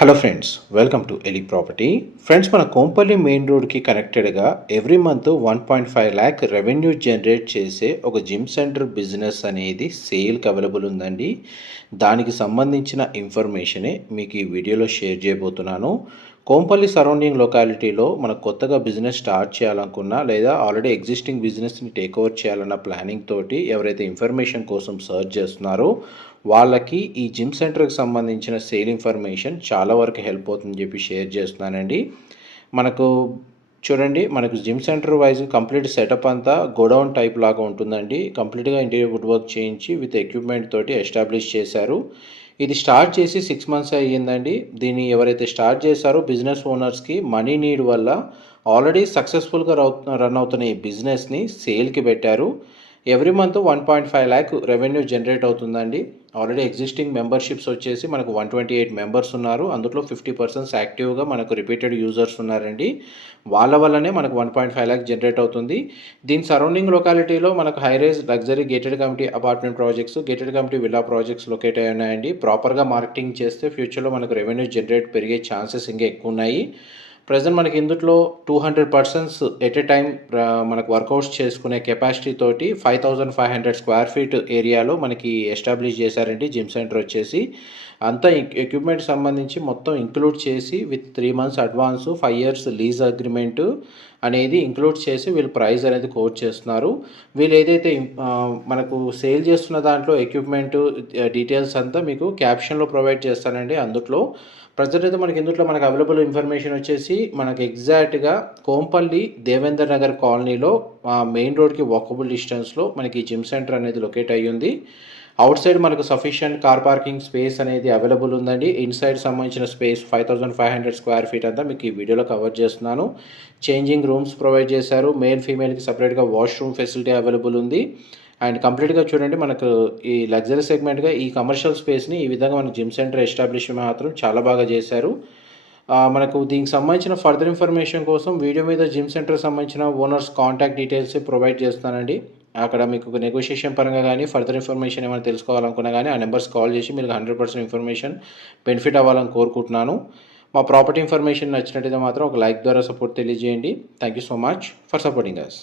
Hello friends, welcome to ఎలి property. Friends, మన Kompally main రోడ్కి కనెక్టెడ్గా every month 1.5 lakh revenue generate చేసే ఒక జిమ్ సెంటర్ బిజినెస్ అనేది సేల్కి అవైలబుల్ ఉందండి. దానికి సంబంధించిన ఇన్ఫర్మేషనే మీకు ఈ వీడియోలో షేర్ చేయబోతున్నాను. కోంపల్లి సరౌండింగ్ లొకాలిటీలో మనకు కొత్తగా బిజినెస్ స్టార్ట్ చేయాలనుకున్నా లేదా ఆల్రెడీ ఎగ్జిస్టింగ్ బిజినెస్ని టేక్ ఓవర్ చేయాలన్న ప్లానింగ్ తోటి ఎవరైతే ఇన్ఫర్మేషన్ కోసం సర్చ్ చేస్తున్నారో వాళ్ళకి ఈ జిమ్ సెంటర్కి సంబంధించిన సేల్ ఇన్ఫర్మేషన్ చాలా వరకు హెల్ప్ అవుతుందని చెప్పి షేర్ చేస్తున్నానండి. మనకు చూడండి, మనకు gym centre wise complete setup అంతా గోడౌన్ టైప్ లాగా ఉంటుందండి. కంప్లీట్గా ఇంటీరియర్ వుడ్ వర్క్ చేయించి విత్ ఎక్విప్మెంట్ తోటి ఎస్టాబ్లిష్ చేశారు. ఇది స్టార్ట్ చేసి 6 మంత్స్ అయ్యిందండి. దీన్ని ఎవరైతే స్టార్ట్ చేశారో బిజినెస్ ఓనర్స్కి మనీ నీడ్ వల్ల ఆల్రెడీ సక్సెస్ఫుల్గా రన్ అవుతున్న ఈ బిజినెస్ని సేల్కి పెట్టారు. Every month 1.5 lakh revenue generate అవుతుందండి. ఆల్రెడీ ఎగ్జిస్టింగ్ మెంబర్షిప్స్ వచ్చేసి మనకు 128 మెంబర్స్ ఉన్నారు. అందులో 50% యాక్టివ్గా మనకు రిపీటెడ్ యూజర్స్ ఉన్నారండి. వాళ్ళ వల్లనే మనకు 1.5 ల్యాక్ జనరేట్ అవుతుంది. దీని సరౌండింగ్ లొకాలిటీలో మనకు హైరేజ్ luxury gated committee apartment projects, gated committee villa projects locate అయి ఉన్నాయండి. ప్రాపర్గా మార్కెటింగ్ చేస్తే ఫ్యూచర్లో మనకు రెవెన్యూ జనరేట్ పెరిగే ఛాన్సెస్ ఇంకా ఎక్కువ ఉన్నాయి. ప్రజెంట్ మనకి ఇందులో 200 పర్సన్స్ ఎట్ ఏ టైం మనకు వర్కౌట్స్ చేసుకునే కెపాసిటీ తోటి 5500 స్క్వేర్ ఫీట్ ఏరియాలో మనకి ఎస్టాబ్లిష్ చేశారండి జిమ్ సెంటర్ వచ్చేసి. అంతా ఎక్విప్మెంట్ సంబంధించి మొత్తం ఇంక్లూడ్ చేసి with 3 months advance, 5 years lease agreement అనేది ఇంక్లూడ్ చేసి వీళ్ళు ప్రైస్ అనేది కోట్ చేస్తున్నారు. వీళ్ళు ఏదైతే మనకు సేల్ చేస్తున్న దాంట్లో ఎక్విప్మెంట్ డీటెయిల్స్ అంతా మీకు క్యాప్షన్లో ప్రొవైడ్ చేస్తానండి. అందులో ప్రజెంట్ అయితే మనకి అవైలబుల్ ఇన్ఫర్మేషన్ వచ్చేసి మనకి ఎగ్జాక్ట్గా కోంపల్లి దేవేందర్ నగర్ కాలనీలో మెయిన్ రోడ్కి వాకబుల్ డిస్టెన్స్లో మనకి జిమ్ సెంటర్ అనేది లొకేట్ అయ్యింది. అవుట్ సైడ్ మనకు సఫిషియంట్ కార్ పార్కింగ్ స్పేస్ అనేది అవైలబుల్ ఉందండి. ఇన్సైడ్ సంబంధించిన స్పేస్ 5500 స్క్వేర్ ఫీట్ అంతా మీకు ఈ వీడియోలో కవర్ చేస్తున్నాను. చేంజింగ్ రూమ్స్ ప్రొవైడ్ చేశారు. మేల్ ఫీమేల్కి సపరేట్గా వాష్రూమ్ ఫెసిలిటీ అవైలబుల్ ఉంది. అండ్ కంప్లీట్గా చూడండి, మనకు ఈ లగ్జరీ సెగ్మెంట్గా ఈ కమర్షియల్ స్పేస్ని ఈ విధంగా మనకు జిమ్ సెంటర్ ఎస్టాబ్లిష్ మాత్రం చాలా బాగా చేశారు. మనకు దీనికి సంబంధించిన ఫర్దర్ ఇన్ఫర్మేషన్ కోసం వీడియో మీద జిమ్ సెంటర్ సంబంధించిన ఓనర్స్ కాంటాక్ట్ డీటెయిల్స్ ప్రొవైడ్ చేస్తానండి. అక్కడ మీకు నెగోషియేషన్ పరంగా కానీ ఫర్దర్ ఇన్ఫర్మేషన్ ఏమైనా తెలుసుకోవాలనుకున్నా కానీ ఆ నెంబర్స్ కాల్ చేసి మీరు 100% ఇన్ఫర్మేషన్ బెనిఫిట్ అవ్వాలని కోరుకుంటున్నాను. మా ప్రాపర్టీ ఇన్ఫర్మేషన్ నచ్చినట్టయితే మాత్రం ఒక లైక్ ద్వారా సపోర్ట్ తెలియజేయండి. Thank you so much for supporting us.